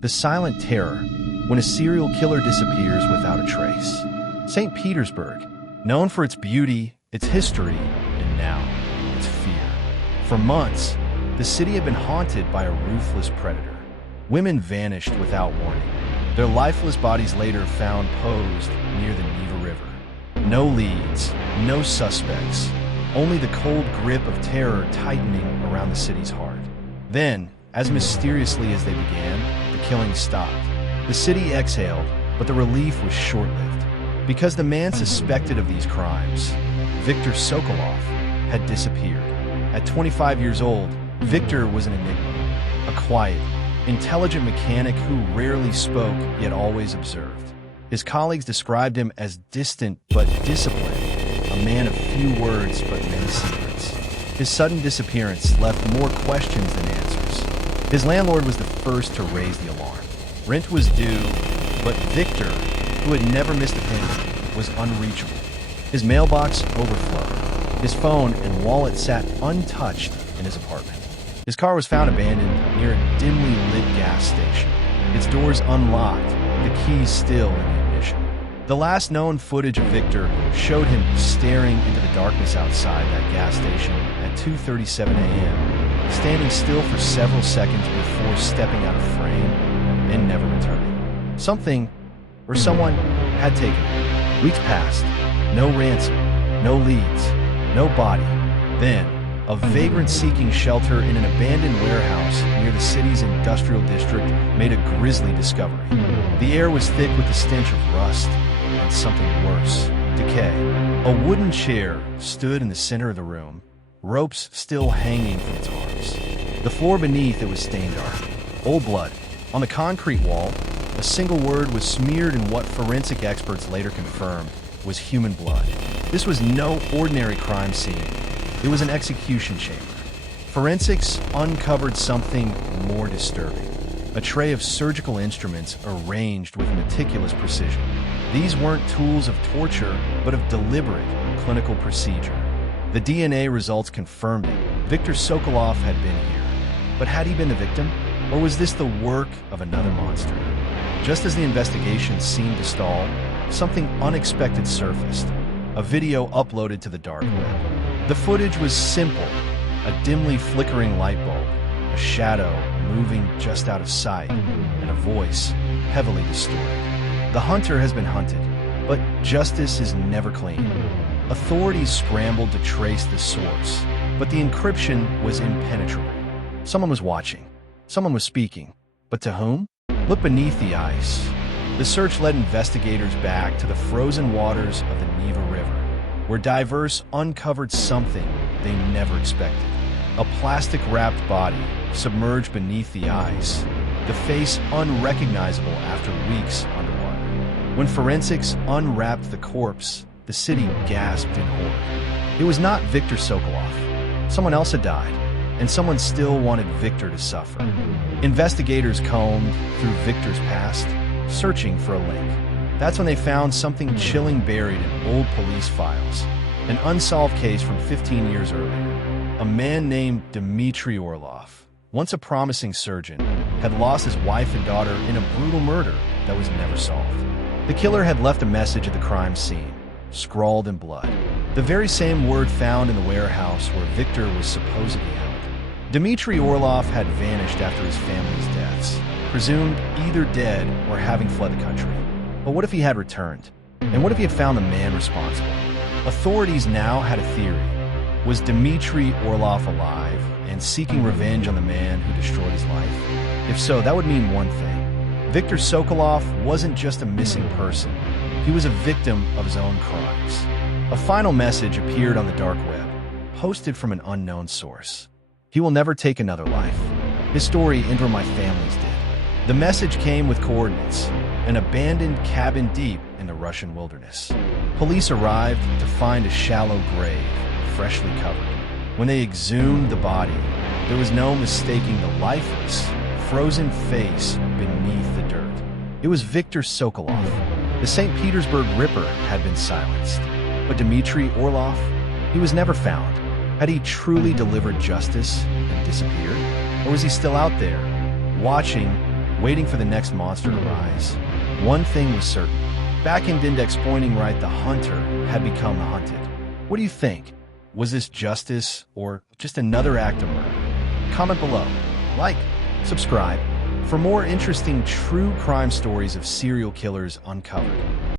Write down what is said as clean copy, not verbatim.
The silent terror, when a serial killer disappears without a trace. St. Petersburg, known for its beauty, its history, and now, its fear. For months, the city had been haunted by a ruthless predator. Women vanished without warning, their lifeless bodies later found posed near the Neva River. No leads, no suspects, only the cold grip of terror tightening around the city's heart. Then, as mysteriously as they began, the killings stopped. The city exhaled, but the relief was short-lived. Because the man suspected of these crimes, Viktor Sokolov, had disappeared. At 25 years old, Viktor was an enigma, a quiet, intelligent mechanic who rarely spoke yet always observed. His colleagues described him as distant but disciplined, a man of few words but many secrets. His sudden disappearance left more questions than answers. His landlord was the first to raise the alarm. Rent was due, but Viktor, who had never missed a payment, was unreachable. His mailbox overflowed. His phone and wallet sat untouched in his apartment. His car was found abandoned near a dimly lit gas station, its doors unlocked, the keys still in the ignition. The last known footage of Viktor showed him staring into the darkness outside that gas station at 2:37 a.m., standing still for several seconds before stepping out of frame and never returning. Something, or someone, had taken him. Weeks passed. No ransom, no leads, no body. Then, a vagrant seeking shelter in an abandoned warehouse near the city's industrial district made a grisly discovery. The air was thick with the stench of rust and something worse, decay. A wooden chair stood in the center of the room, ropes still hanging from its arms. The floor beneath it was stained dark. Old blood. On the concrete wall, a single word was smeared in what forensic experts later confirmed was human blood. This was no ordinary crime scene. It was an execution chamber. Forensics uncovered something more disturbing. A tray of surgical instruments arranged with meticulous precision. These weren't tools of torture, but of deliberate clinical procedure. The DNA results confirmed it. Viktor Sokolov had been here. But had he been the victim? Or was this the work of another monster? Just as the investigation seemed to stall, something unexpected surfaced. A video uploaded to the dark web. The footage was simple, a dimly flickering light bulb, a shadow moving just out of sight, and a voice heavily distorted. The hunter has been hunted, but justice is never clean. Authorities scrambled to trace the source, but the encryption was impenetrable. Someone was watching, someone was speaking, but to whom? Look beneath the ice. The search led investigators back to the frozen waters of the Neva River, where divers uncovered something they never expected. A plastic-wrapped body submerged beneath the ice, the face unrecognizable after weeks underwater. When forensics unwrapped the corpse, the city gasped in horror. It was not Viktor Sokolov. Someone else had died, and someone still wanted Viktor to suffer. Investigators combed through Viktor's past, searching for a link. That's when they found something chilling buried in old police files. An unsolved case from 15 years earlier. A man named Dmitry Orlov, once a promising surgeon, had lost his wife and daughter in a brutal murder that was never solved. The killer had left a message at the crime scene, scrawled in blood. The very same word found in the warehouse where Viktor was supposedly held. Dmitry Orlov had vanished after his family's deaths, presumed either dead or having fled the country. But what if he had returned? And what if he had found the man responsible? Authorities now had a theory. Was Dmitry Orlov alive and seeking revenge on the man who destroyed his life? If so, that would mean one thing. Viktor Sokolov wasn't just a missing person. He was a victim of his own crimes. A final message appeared on the dark web, posted from an unknown source. He will never take another life. His story ended where my family's did. The message came with coordinates, an abandoned cabin deep in the Russian wilderness. Police arrived to find a shallow grave, freshly covered. When they exhumed the body, there was no mistaking the lifeless, frozen face beneath the dirt. It was Viktor Sokolov. The St. Petersburg Ripper had been silenced. But Dmitry Orlov, he was never found. Had he truly delivered justice and disappeared? Or was he still out there, watching waiting for the next monster to rise. One thing was certain. Back in index pointing right, the hunter had become the hunted. What do you think? Was this justice or just another act of murder? Comment below, like, subscribe for more interesting true crime stories of serial killers uncovered.